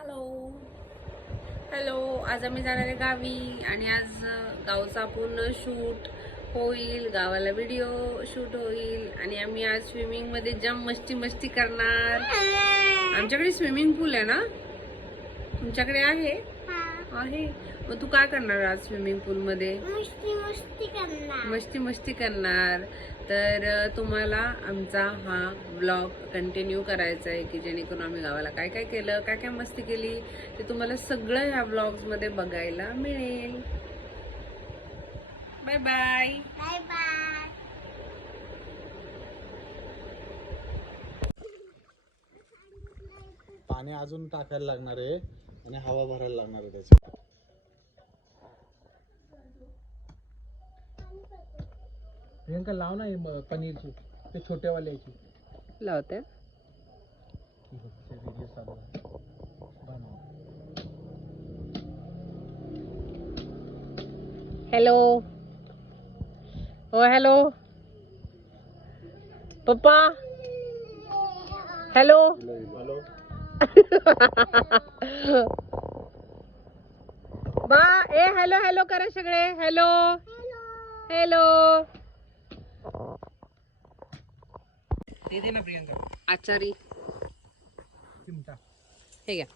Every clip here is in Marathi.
हॅलो हॅलो आज आम्ही जाणार आहे गावी आणि आज गावचा पूर्ण शूट होईल गावाला व्हिडिओ शूट होईल आणि आम्ही आज स्विमिंगमध्ये जाम मस्ती मस्ती करणार. आमच्याकडे स्विमिंग पूल आहे ना? तुमच्याकडे आहे? आहे. मग तू काय करणार आज स्विमिंग पूल मध्ये? मस्ती मस्ती करणार. तर तुम्हाला आमचा हा ब्लॉग कंटिन्यू करायचा आहे की जेणेकरून आम्ही गावाला काय काय केलं काय काय मस्ती केली ते तुम्हाला सगळं ह्या ब्लॉग्समध्ये बघायला मिळेल. बाय बाय बाय बाय पाणी अजून टाकायला लागणार आहे आणि हवा भरायला लागणार आहे त्याची प्रियंका लाव ना हे म- पनीरची ते लावते. व्हिडिओ चालू आहे. बनव. हॅलो. हो हॅलो. पप्पा. हॅलो. बा ए हॅलो हॅलो करा सगळे. हॅलो. हॅलो. ते दे ना प्रियंका आचारी. चिमटा. हे घ्या.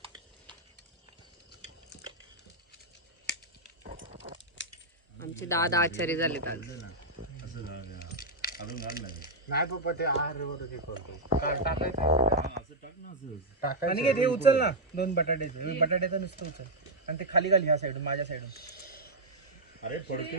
आमचे दादा आचारी झालेत आज. नाही ते आहार वगैरे करतो. काय टाकायचं. आणि टाकायचं काय ते उचल ना. दोन बटाट्याचे. बटाट्याचं नुसतं उचल. आणि ते खाली खाली ह्या साईडून माझ्या साईडून अरे पडतो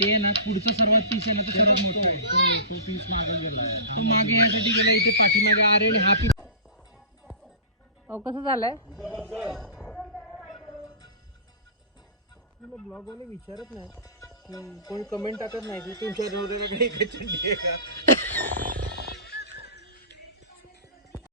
ते ना पुढचा सर्वात पीस आहे ना तो सर्वात मोठा आहे. तो पीस मागे गेला तो मागे यासाठी गेला इथे पाठीमागे आरे आणि हा पीस अहो कसं झालंय? ब्लॉग वाले विचारत नाही? की कोणी कमेंट टाकत नाही? की तुमच्या नवऱ्याला काही चड्डी आहे का?